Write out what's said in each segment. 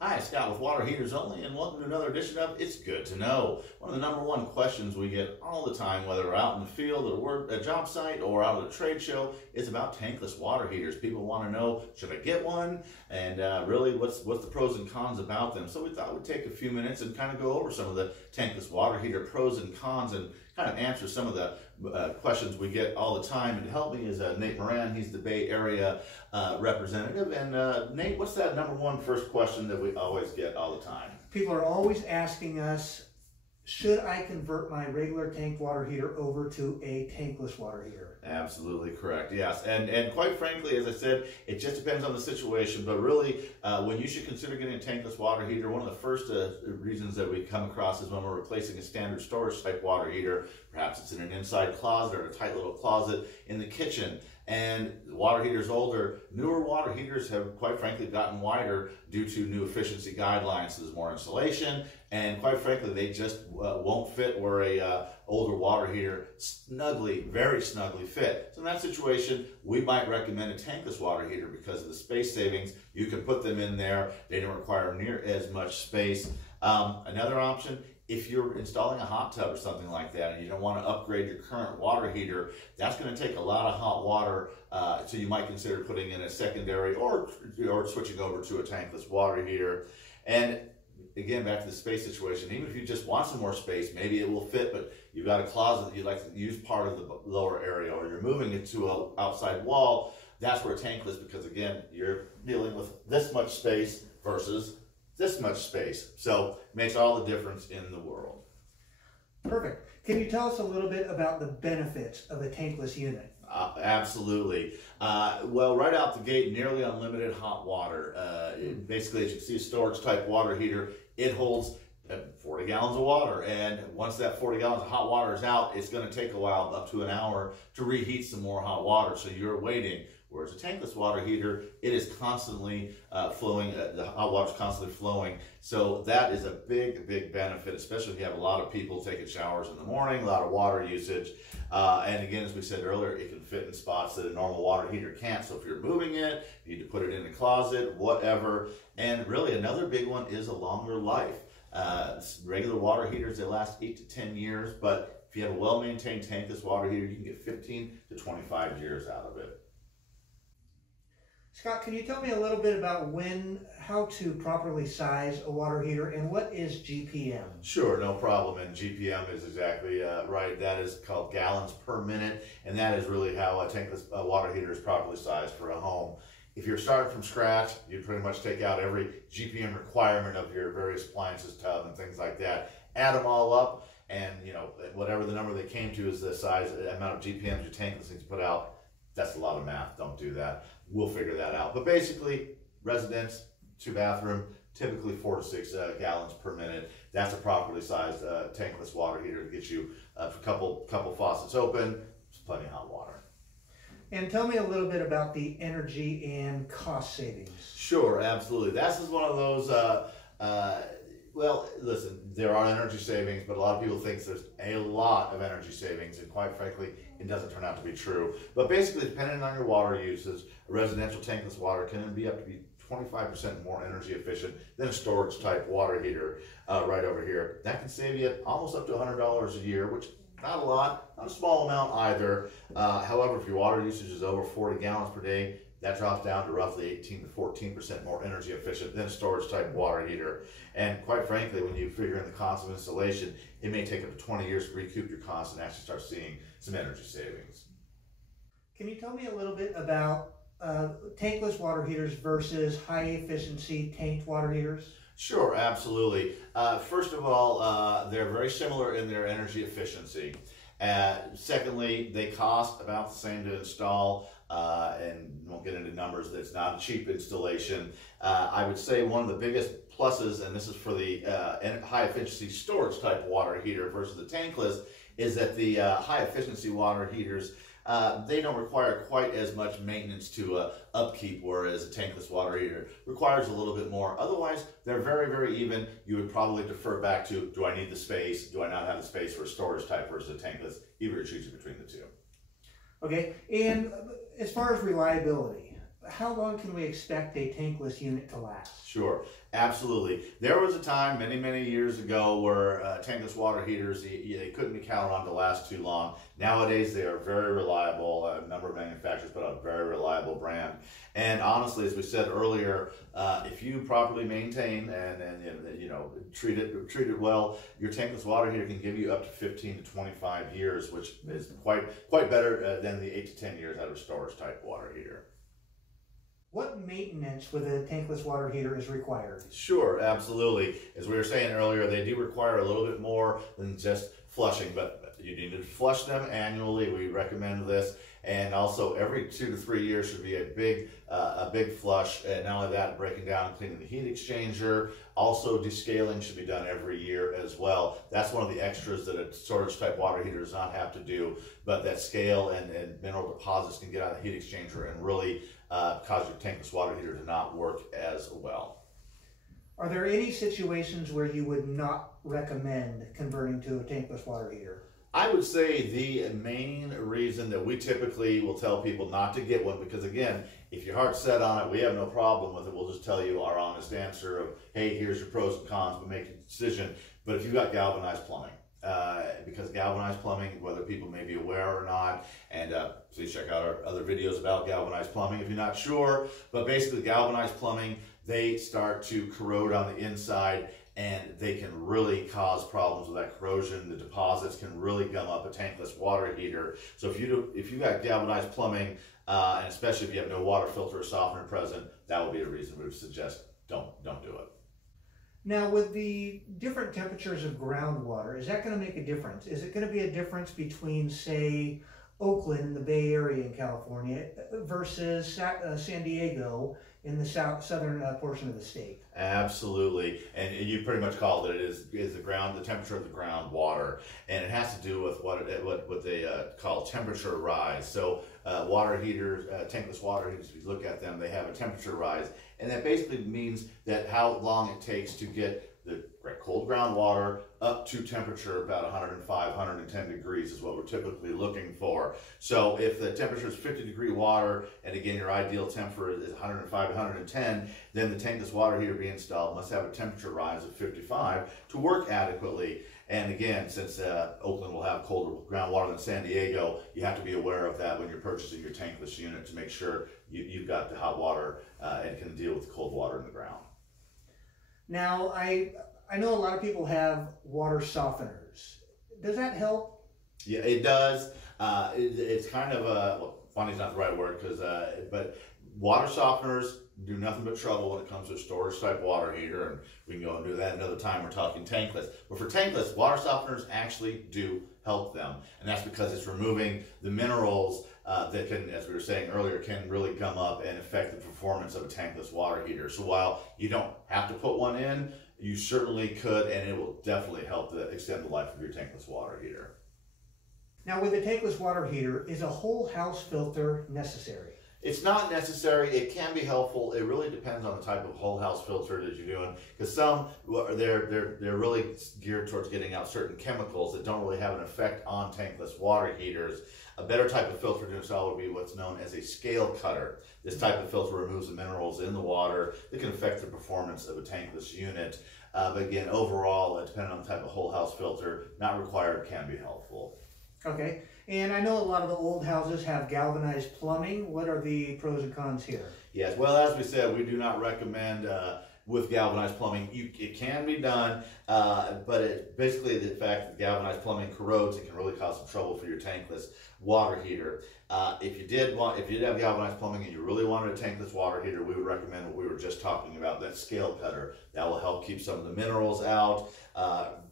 Hi, Scott with Water Heaters Only, and welcome to another edition of It's Good to Know. One of the number one questions we get all the time, whether we're out in the field, at a work, a job site, or out at a trade show, is about tankless water heaters. People want to know, should I get one? And really, what's the pros and cons about them? So we thought we'd take a few minutes and kind of go over some of the tankless water heater pros and cons and kind of answer some of the questions we get all the time. And to help me is Nate Moran. He's the Bay Area representative. And Nate, what's that number one first question that we always get all the time? People are always asking us, should I convert my regular tank water heater over to a tankless water heater? Absolutely correct, yes. And quite frankly, as I said, it just depends on the situation. But really, when you should consider getting a tankless water heater, one of the first reasons that we come across is when we're replacing a standard storage type water heater. Perhaps it's in an inside closet or a tight little closet in the kitchen. And the water heater's older. Newer water heaters have, quite frankly, gotten wider due to new efficiency guidelines. So there's more insulation, and quite frankly, they just won't fit where a older water heater very snugly fit. So in that situation, we might recommend a tankless water heater because of the space savings. You can put them in there. They don't require near as much space. Another option, if you're installing a hot tub or something like that and you don't want to upgrade your current water heater, that's going to take a lot of hot water, so you might consider putting in a secondary or switching over to a tankless water heater. And again, back to the space situation, even if you just want some more space, maybe it will fit, but you've got a closet that you'd like to use part of the lower area, or you're moving it to an outside wall, that's where tankless, because again, you're dealing with this much space versus this much space. So it makes all the difference in the world. Perfect. Can you tell us a little bit about the benefits of a tankless unit? Absolutely. Well, right out the gate, nearly unlimited hot water. Basically, as you can see, a storage type water heater, it holds 40 gallons of water. And once that 40 gallons of hot water is out, it's going to take a while, up to an hour, to reheat some more hot water. So you're waiting. Whereas a tankless water heater, it is constantly flowing, the hot water is constantly flowing. So that is a big benefit, especially if you have a lot of people taking showers in the morning, a lot of water usage. And again, as we said earlier, it can fit in spots that a normal water heater can't. So if you're moving it, you need to put it in a closet, whatever. And really another big one is a longer life. Regular water heaters, they last 8 to 10 years, but if you have a well-maintained tankless water heater, you can get 15 to 25 years out of it. Scott, can you tell me a little bit about how to properly size a water heater, and what is GPM? Sure, no problem. And GPM is exactly right. That is called gallons per minute, and that is really how a tankless water heater is properly sized for a home. If you're starting from scratch, you pretty much take out every GPM requirement of your various appliances, tub, and things like that. Add them all up, and whatever the number they came to is the size, the amount of GPMs your tankless needs to put out. That's a lot of math. Don't do that. We'll figure that out. But basically, residence, 2-bathroom, typically 4 to 6 gallons per minute. That's a properly sized tankless water heater to get you a couple faucets open. There's plenty of hot water. And tell me a little bit about the energy and cost savings. Sure, absolutely. This is one of those, well, listen, there are energy savings, but a lot of people think there's a lot of energy savings, and quite frankly, it doesn't turn out to be true. But basically, depending on your water usage, a residential tankless water can be up to be 25% more energy efficient than a storage type water heater right over here. That can save you almost up to $100 a year, which not a lot, not a small amount either. However, if your water usage is over 40 gallons per day, that drops down to roughly 18 to 14% more energy efficient than a storage type water heater. And quite frankly, when you figure in the cost of installation, it may take up to 20 years to recoup your costs and actually start seeing some energy savings. Can you tell me a little bit about tankless water heaters versus high efficiency tanked water heaters? Sure, absolutely. First of all, they're very similar in their energy efficiency. Secondly, they cost about the same to install, and won't get into numbers. That's not a cheap installation. I would say one of the biggest pluses, and this is for the high efficiency storage type water heater versus the tankless, is that the high efficiency water heaters, they don't require quite as much maintenance to upkeep, whereas a tankless water heater requires a little bit more. Otherwise, they're very even. You would probably defer back to, do I need the space? Do I not have the space for a storage type versus a tankless? Either choosing between the two. Okay, and as far as reliability, how long can we expect a tankless unit to last? Sure, absolutely. There was a time many, many years ago where tankless water heaters, they couldn't be counted on to last too long. Nowadays, they are very reliable. A number of manufacturers put out a very reliable brand. And honestly, as we said earlier, if you properly maintain and you know, treat it well, your tankless water heater can give you up to 15 to 25 years, which is quite better than the 8 to 10 years out of a storage type water heater. What maintenance with a tankless water heater is required? Sure, absolutely. As we were saying earlier, they do require a little bit more than just flushing, but you need to flush them annually. We recommend this. And also every 2 to 3 years should be a big flush. And not only that, breaking down and cleaning the heat exchanger. Also, descaling should be done every year as well. That's one of the extras that a storage type water heater does not have to do, but that scale and mineral deposits can get out of the heat exchanger and really cause your tankless water heater to not work as well. Are there any situations where you would not recommend converting to a tankless water heater? I would say the main reason that we typically will tell people not to get one, because again, if your heart's set on it, we have no problem with it. We'll just tell you our honest answer of, hey, here's your pros and cons, but make a decision. But if you've got galvanized plumbing, because galvanized plumbing, whether people may be aware or not, and please check out our other videos about galvanized plumbing if you're not sure, but basically galvanized plumbing, they start to corrode on the inside, and they can really cause problems with that corrosion. The deposits can really gum up a tankless water heater. So if you got galvanized plumbing, and especially if you have no water filter or softener present, that would be a reason we would suggest don't do it. Now, with the different temperatures of groundwater, is that going to make a difference? Is it going to be a difference between, say, Oakland in the Bay Area in California versus San Diego in the southern portion of the state? Absolutely, and you pretty much called it. It is the temperature of the groundwater, and it has to do with what they call temperature rise. So water heaters, tankless water heaters, if you look at them, they have a temperature rise, and that basically means that how long it takes to get the cold groundwater up to temperature about 105, 110 degrees is what we're typically looking for. So if the temperature is 50-degree water, and again your ideal temperature is 105 to 110, then the tankless water heater being installed must have a temperature rise of 55 to work adequately. And again, since Oakland will have colder groundwater than San Diego, you have to be aware of that when you're purchasing your tankless unit to make sure you've got the hot water and can deal with the cold water in the ground. Now, I know a lot of people have water softeners. Does that help? Yeah, it does. It's kind of well, funny is not the right word, but water softeners do nothing but trouble when it comes to a storage type water heater, and we can go and do that another time. We're talking tankless. But for tankless, water softeners actually do help them, and that's because it's removing the minerals that can, as we were saying earlier, can really gum up and affect the performance of a tankless water heater. So while you don't have to put one in, you certainly could, and it will definitely help to extend the life of your tankless water heater. Now, with a tankless water heater, is a whole house filter necessary? It's not necessary. It can be helpful. It really depends on the type of whole house filter that you're doing, because some they're really geared towards getting out certain chemicals that don't really have an effect on tankless water heaters. A better type of filter to install would be what's known as a scale cutter. This type of filter removes the minerals in the water that can affect the performance of a tankless unit. But again, overall, depending on the type of whole house filter, not required, can be helpful. Okay, and I know a lot of the old houses have galvanized plumbing. What are the pros and cons here? Yes, well, as we said, we do not recommend with galvanized plumbing. It can be done, but it's basically the fact that galvanized plumbing corrodes and can really cause some trouble for your tankless water heater. If you did have galvanized plumbing and you really wanted a tankless water heater, we would recommend what we were just talking about, that scale cutter. That will help keep some of the minerals out.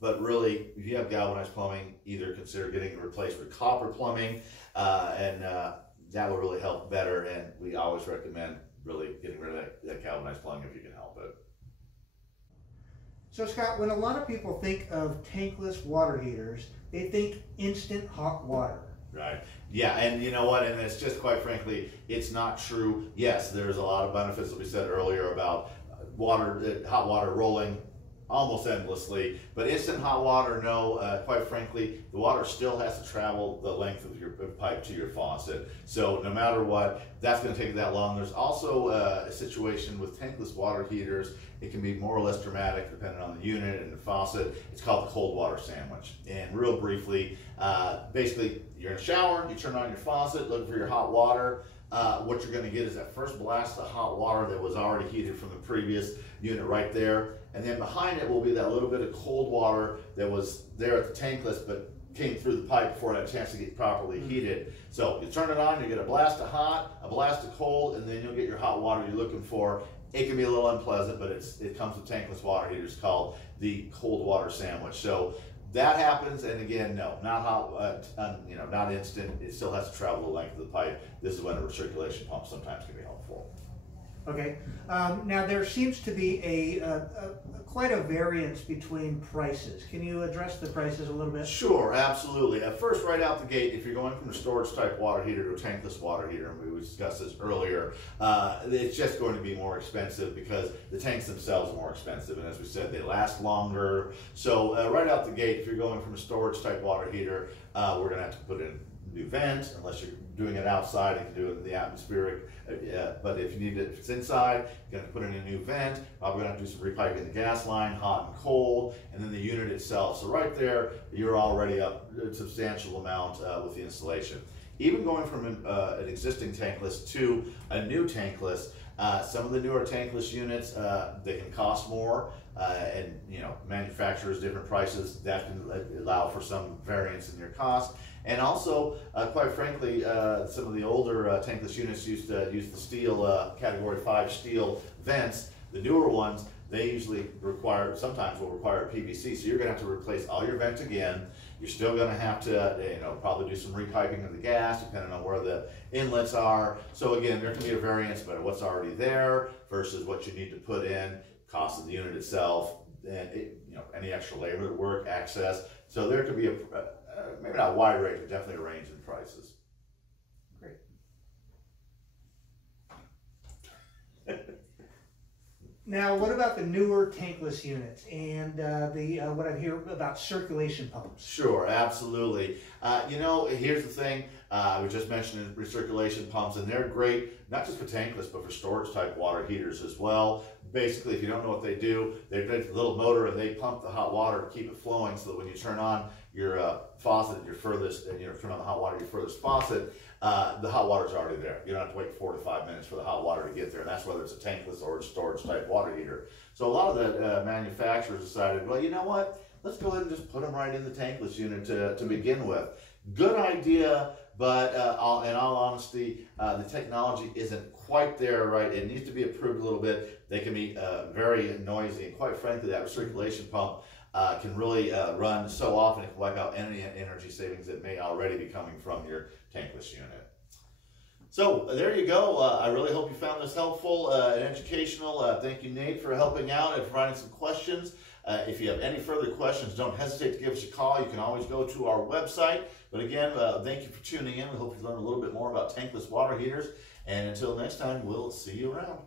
But really, if you have galvanized plumbing, either consider getting it replaced with copper plumbing, and that will really help better. And we always recommend really getting rid of that galvanized plumbing if you can help it. So Scott, when a lot of people think of tankless water heaters, they think instant hot water. Right. Yeah, and you know what? And it's just, quite frankly, it's not true. Yes, there's a lot of benefits that we said earlier about hot water rolling almost endlessly. But instant hot water, no. Quite frankly, the water still has to travel the length of your pipe to your faucet. So no matter what, that's going to take that long. There's also a situation with tankless water heaters. It can be more or less dramatic depending on the unit and the faucet. It's called the cold water sandwich. And real briefly, basically you're in a shower, you turn on your faucet, look for your hot water. What you're going to get is that first blast of hot water that was already heated from the previous unit right there. And then behind it will be that little bit of cold water that was there at the tankless but came through the pipe before it had a chance to get properly heated. So you turn it on, you get a blast of hot, a blast of cold, and then you'll get your hot water you're looking for. It can be a little unpleasant, but it comes with tankless water heaters called the cold water sandwich. So that happens, and again, no, not hot, not instant. It still has to travel the length of the pipe. This is when a recirculation pump sometimes can be helpful. Okay. Now there seems to be quite a variance between prices. Can you address the prices a little bit? Sure, absolutely. At first, right out the gate, if you're going from a storage type water heater to a tankless water heater, and we discussed this earlier, it's just going to be more expensive because the tanks themselves are more expensive, and as we said, they last longer. So right out the gate, if you're going from a storage type water heater, we're going to have to put in a new vent, unless you're doing it outside, you can do it in the atmospheric. But if you need it, if it's inside, you're going to put in a new vent. Probably going to have to do some repiping the gas line, hot and cold, and then the unit itself. So right there, you're already up a substantial amount with the installation. Even going from an existing tankless to a new tankless, some of the newer tankless units, they can cost more, and manufacturers different prices. That can allow for some variance in your cost. And also, quite frankly, some of the older tankless units used to use the steel, category 5 steel vents. The newer ones, they usually sometimes will require PVC, so you're going to have to replace all your vents again. You're still going to have to, probably do some repiping of the gas, depending on where the inlets are. So again, there can be a variance about what's already there versus what you need to put in, cost of the unit itself, and any extra labor work, access. So there could be maybe not a wide range, but definitely a range in prices. Great. Now, what about the newer tankless units and what I hear about circulation pumps? Sure, absolutely. Here's the thing. We just mentioned recirculation pumps, and they're great, not just for tankless, but for storage type water heaters as well. Basically, if you don't know what they do, they're a little motor and they pump the hot water to keep it flowing so that when you turn on your faucet at your furthest, and turn on the hot water at your furthest faucet, the hot water's already there. You don't have to wait 4 to 5 minutes for the hot water to get there, and that's whether it's a tankless or a storage type water heater. So a lot of the manufacturers decided, well, you know what? Let's go ahead and just put them right in the tankless unit to begin with. Good idea, but in all honesty, the technology isn't quite there, right? It needs to be improved a little bit. They can be very noisy, and quite frankly, that recirculation pump can really run so often it can wipe out any energy savings that may already be coming from your tankless unit. So there you go. I really hope you found this helpful and educational. Thank you, Nate, for helping out and providing some questions. If you have any further questions, don't hesitate to give us a call. You can always go to our website. But again, thank you for tuning in. We hope you learned a little bit more about tankless water heaters. And until next time, we'll see you around.